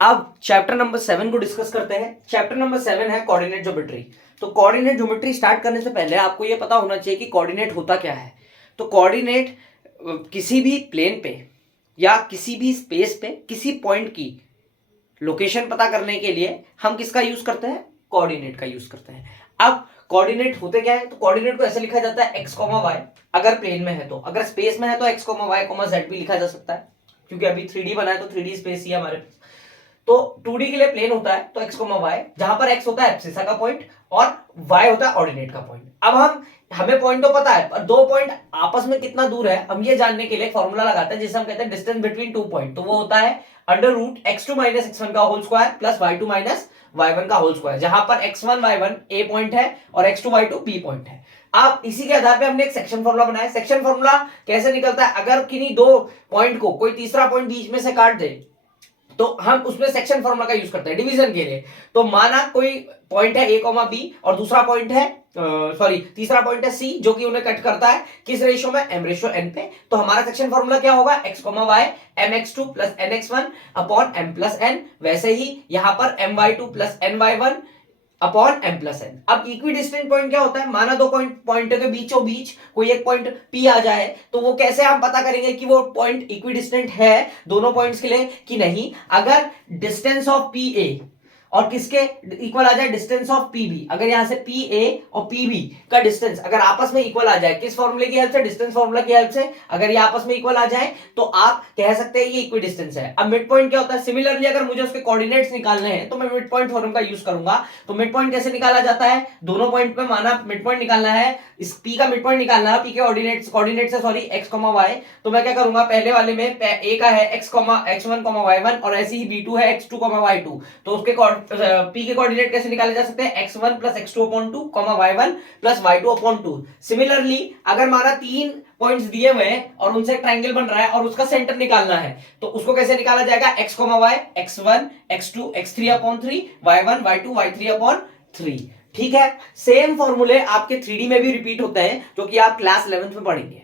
अब chapter number 7 को discuss करते हैं। चैप्टर नंबर 7 है कोऑर्डिनेट ज्योमेट्री। तो कोऑर्डिनेट ज्योमेट्री स्टार्ट करने से पहले आपको यह पता होना चाहिए कि कोऑर्डिनेट होता क्या है। तो कोऑर्डिनेट किसी भी प्लेन पे या किसी भी स्पेस पे किसी पॉइंट की लोकेशन पता करने के लिए हम किसका यूज करते हैं, कोऑर्डिनेट का यूज करते हैं। अब कोऑर्डिनेट होते क्या है, तो कोऑर्डिनेट को ऐसे लिखा जाता है x, y अगर प्लेन में है। तो अगर स्पेस में है तो x, y, z भी लिखा जा सकता है, क्योंकि अभी 3D बना है तो 3D स्पेस ही है हमारे पास। तो 2D के लिए प्लेन होता है तो x, y, जहां पर x होता है एब्सिसा का पॉइंट और y होता है ऑर्डिनेट का पॉइंट। अब हमें पॉइंट तो पता है, पर दो पॉइंट आपस में कितना दूर है हम ये जानने के लिए फॉर्मूला लगाते हैं जिसे हम कहते हैं डिस्टेंस बिटवीन टू पॉइंट। तो वो होता है under root x2 minus x1 का whole square plus y2 minus y1 का होल स्क्वायर, जहां पर x1 y1 a पॉइंट है और x2 y2 b पॉइंट है। अब इसी के आधार पे हमने एक सेक्शन फॉर्मूला बनाया। सेक्शन फॉर्मूला कैसे निकलता है, अगर किन्हीं दो पॉइंट को कोई तीसरा पॉइंट बीच में से काट दे तो हम उसमें सेक्शन फॉर्मूला का यूज करते हैं डिवीजन के लिए। तो माना कोई पॉइंट है a, b और दूसरा पॉइंट है तीसरा पॉइंट है c, जो कि उन्हें कट करता है किस रेशियो में, m रेशियो n पे। तो हमारा सेक्शन फॉर्मूला क्या होगा, x, y mx2 plus nx1 upon m plus n। वैसे ही यहां पर my2 plus ny1 upon m plus n। अब इक्वी डिस्टेंट पॉइंट क्या होता है, माना दो पॉइंट के बीचों बीच कोई एक पॉइंट P आ जाए तो वो कैसे हम पता करेंगे कि वो पॉइंट इक्वी डिस्टेंट है दोनों पॉइंट्स के लिए कि नहीं। अगर डिस्टेंस ऑफ PA और किसके इक्वल आ जाए, डिस्टेंस ऑफ PB। अगर यहां से PA और PB का डिस्टेंस अगर आपस में इक्वल आ जाए, किस फॉर्मूले की हेल्प से, डिस्टेंस फॉर्मूला की हेल्प से, अगर ये आपस में इक्वल आ जाए तो आप कह सकते हैं ये इक्वी डिस्टेंस है। अब मिड पॉइंट क्या होता है, सिमिलरली अगर मुझे उसके कोऑर्डिनेट्स निकालने हैं तो मैं मिड पॉइंट थ्योरम का यूज करूंगा। तो मिड पॉइंट कैसे निकाला जाता है, दोनों पॉइंट पे माना मिड पॉइंट निकालना है, इस P का मिड पॉइंट निकालना है, P के कोऑर्डिनेट्स है सॉरी x, y। तो मैं क्या करूंगा, पहले वाले में A का है x1, y1 और ऐसे ही B2 है x2, y2। तो उसके P के कोऑर्डिनेट कैसे निकाले जा सकते हैं, x1 plus x2 upon 2, y1 plus y2 upon 2। Similarly अगर माना तीन पॉइंट्स दिए हुए हैं और उनसे एक ट्रायंगल बन रहा है और उसका सेंटर निकालना है तो उसको कैसे निकाला जाएगा, x, y x1 x2 x3 upon 3, y1 y2 y3 upon 3। ठीक है, सेम फॉर्मूले आपके 3D में भी रिपीट होते हैं जो कि आप क्लास 11th में पढ़ेंगे।